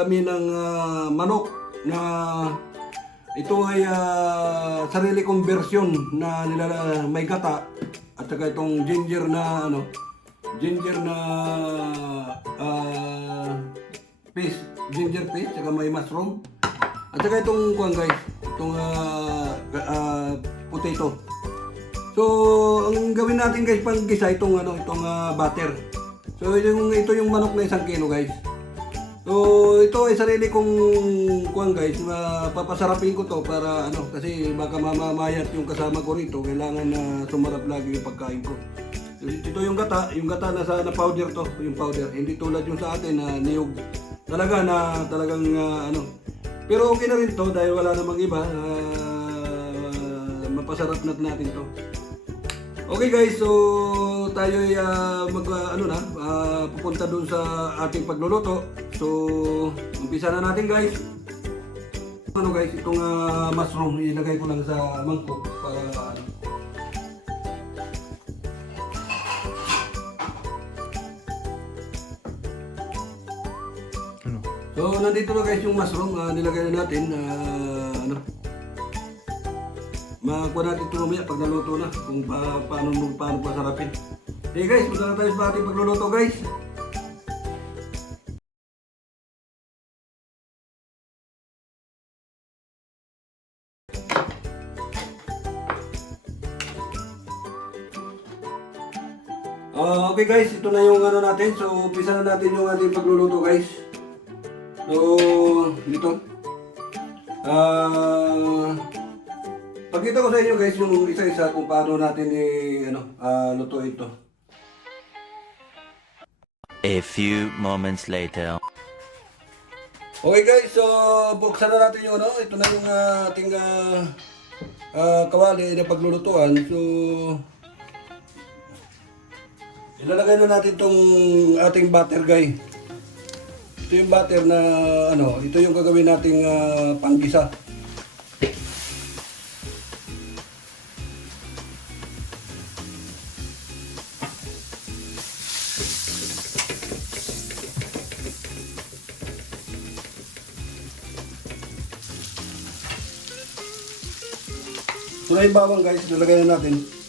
kami ng ah, manok na ito ay ah, sarili kong version na nilala may gata at saka itong ginger na ano ginger na ah, paste, ginger paste, saka may mushroom. At saka itong kuwan guys, itong ga- ah, potato. So, ang gawin natin guys pang gisa itong ano, itong ah, butter. So, yung ito yung manok na isang kilo guys. So, ito ay sarili kong kuwan guys, na papasarapin ko to para ano, kasi baka mamamayat yung kasama ko rito, kailangan na sumarap lagi yung pagkain ko. Ito yung gata, yung gata na sa na powder to, yung powder. Hindi tulad yung sa atin na niyog. Talaga na talagang ah, ano. Pero okay na rin to dahil wala namang iba. ah, mapasarap na natin to. Okay guys, so tayo ay ah, mag ah, ano na, ah, pupunta dun sa ating pagluluto. So, umpisa na natin guys. Ano guys, itong ah, mushroom ilagay ko lang sa mangkok para ano. Ano? So, nandito na guys yung mushroom, ah, nilagay na natin ah, ano. Makuha natin ito mamaya pag naluto na kung pa, paano, paano pasarapin. Hey guys, punta na tayo sa ating pagluluto guys. Ah, okay guys, ito na yung ano natin. So, umpisa na natin yung ating pagluluto guys. So, dito. Ah, Pakita ko sa inyo guys yung isa-isa kung paano natin i ano, ah, luto ito. A few moments later. Okay guys, so buksan na natin yung ano, ito na yung ah, ating ah, ah, kawali na paglulutuan. So ilalagay na natin tong ating butter guy. Ito yung butter na ano, ito yung gagawin nating ah, panggisa. Bawang guys, ilalagay na natin.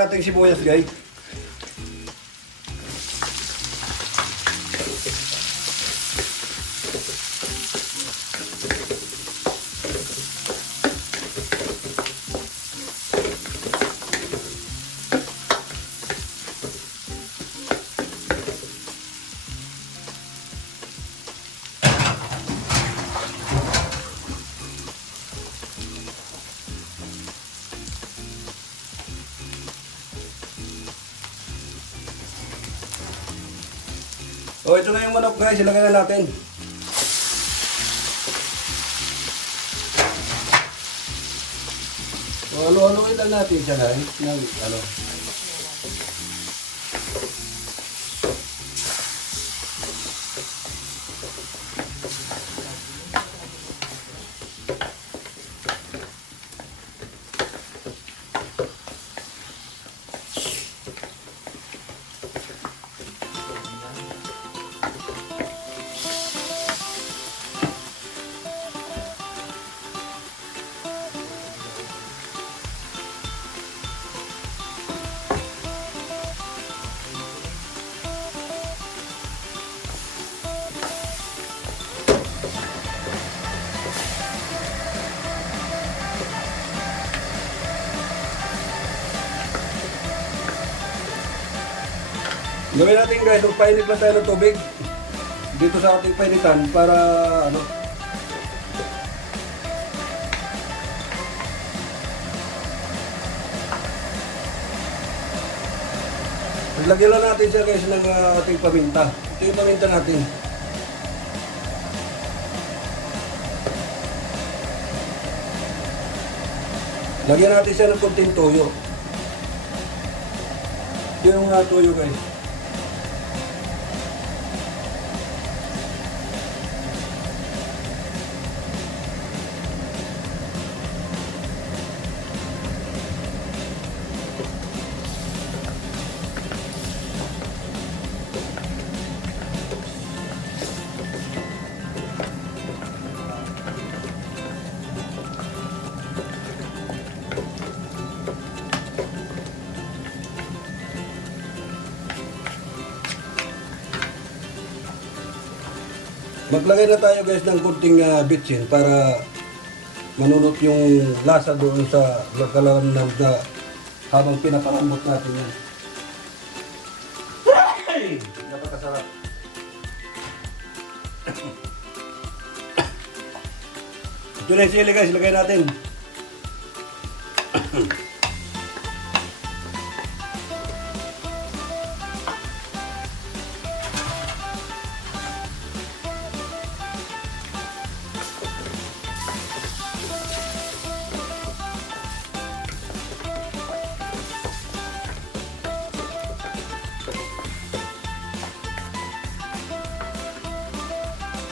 Na natin yung ating sibuyas guys. O ito na yung manok guys, ilagay na natin. So ano-ano lang natin siya guys, ng ano. Gawin natin guys, magpainit lang tayo ng tubig dito sa ating painitan para ano Lagyan lang natin siya guys ng uh, ating paminta. Ito yung paminta natin. Lagyan natin siya ng kunting toyo. Ito yung uh, toyo guys. Maglagay na tayo guys ng konting uh, bitsin para manunot yung lasa doon sa lakalan na, na habang pinapangamot natin yan. Ay! Napakasarap. Ito na yung sili guys, lagay natin.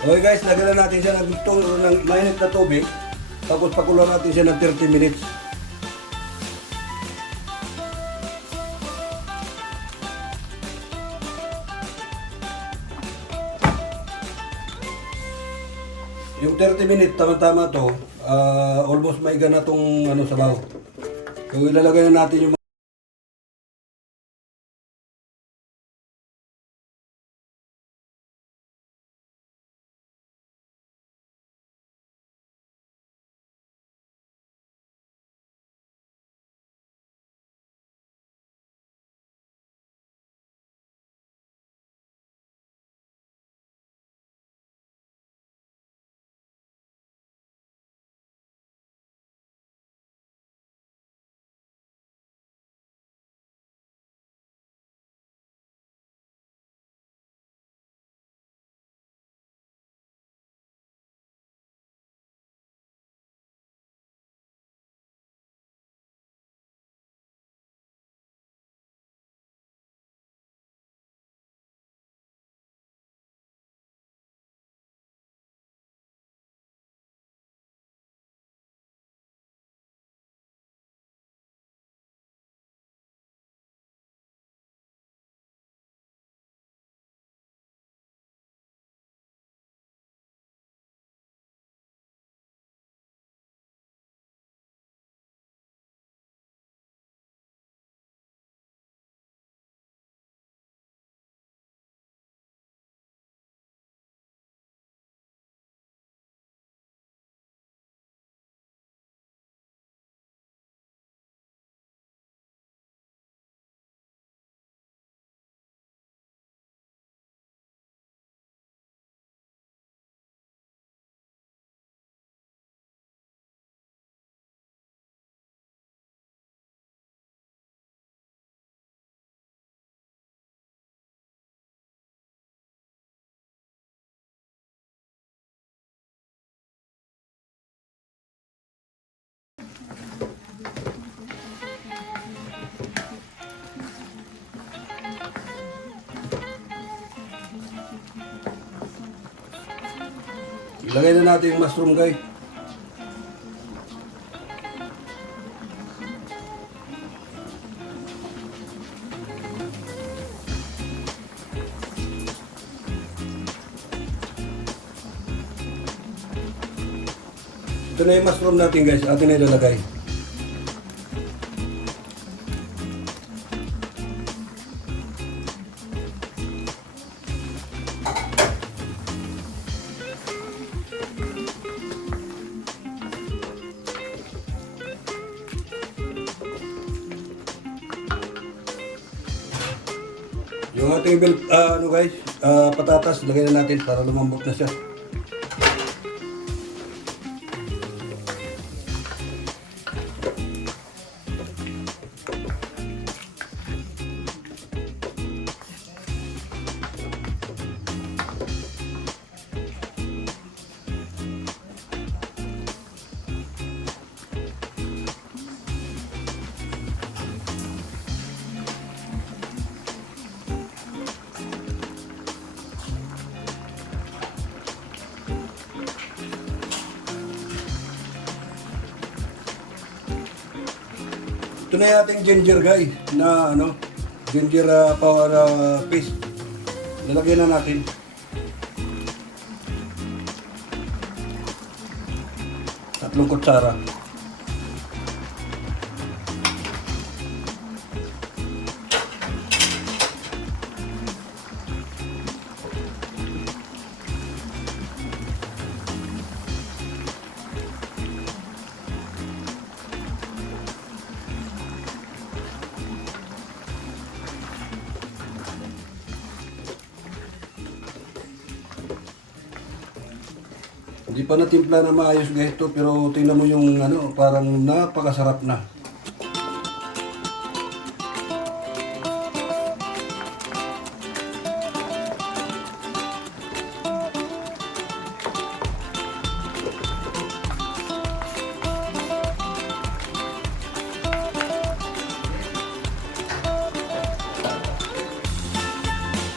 Okay guys, lagyan na natin siya ng, ng mainit na tubig. Tapos pakuluan natin siya ng 30 minutes. Yung 30 minutes, tama-tama to, ah, almost may na tong ano, sabaw. So ilalagay na natin yung Ilagay na natin yung mushroom guys. Ito na yung mushroom natin guys, atin na ilalagay. Ating bel, ah, ano guys, ah, patatas, lagay na natin para lumambot na siya. Ito na yung ginger guys na ano, ginger uh, power uh, paste. Lalagyan na natin. Tatlong kutsara. Hindi pa natimpla na maayos ito pero tingnan mo yung ano, parang napakasarap na.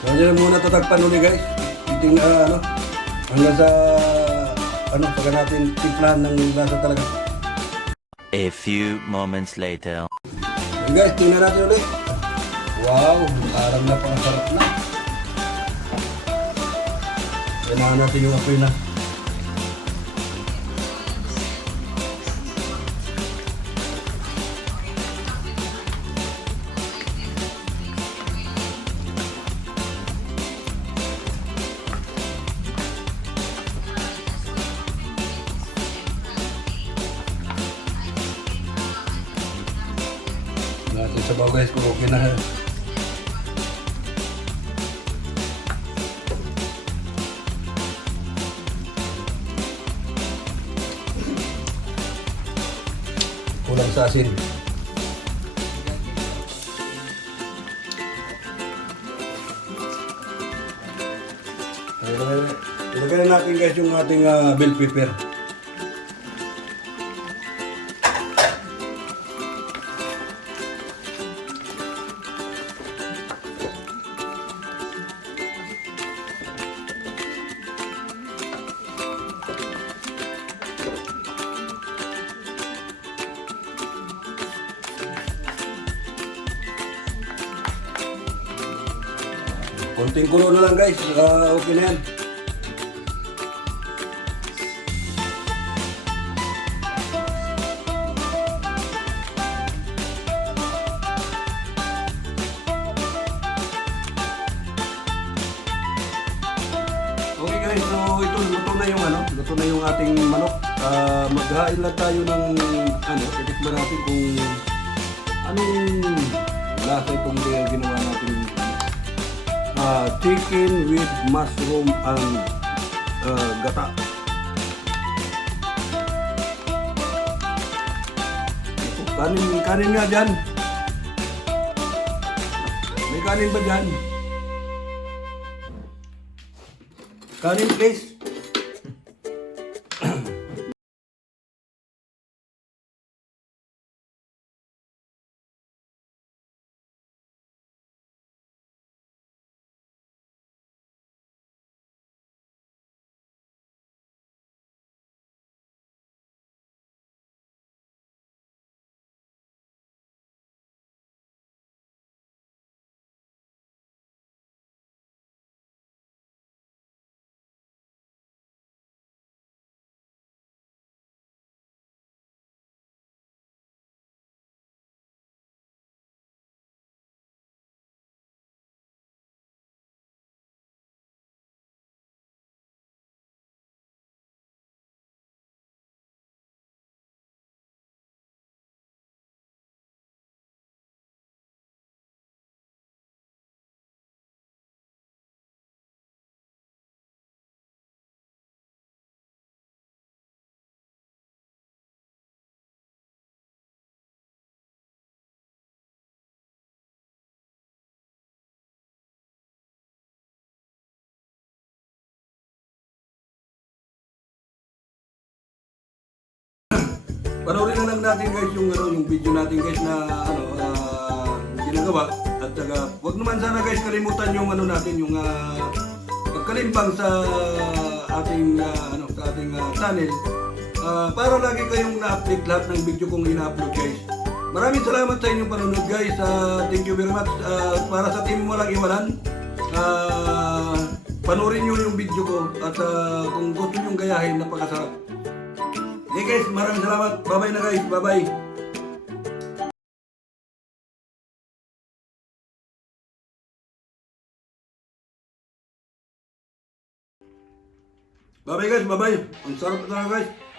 Kaya muna tatakpan uli guys. Titing na ano, hanggang sa ano, pagka natin timplahan ng lasa talaga. A few moments later. Yun guys, tingnan natin ulit. Wow, parang napakasarap na. Kailangan natin yung apoy na. Natin sa bago guys kung okay na. Kulang sa asin. Ilagay- na natin guys yung ating ah, bell pepper. Kulo na lang guys, Ah, okay na yan. Okay guys, so ito luto na yung ano, luto na yung ating manok. Ah, maghain lang tayo ng ano, titikman natin kung anong lasa itong ginawa uh, chicken with mushroom and uh, gata. Kanin, kanin nga dyan. May kanin ba dyan? Kanin please. Panoorin na lang natin guys yung ano yung video natin guys na ano ah, ginagawa at saka wag naman sana guys kalimutan yung ano natin yung uh, pagkalimbang sa ating ah, ano sa ating ah, channel Ah, para lagi kayong na-update lahat ng video kong ina-upload guys. maraming salamat sa inyong panonood guys. Ah, thank you very much. Ah, para sa team Walang Iwanan, ah, panoorin nyo yung video ko at ah, kung gusto nyo gayahin, napakasarap. Okay guys, maraming salamat. Bye-bye na guys. Bye-bye. Bye-bye guys. Bye-bye. Ang sarap na guys.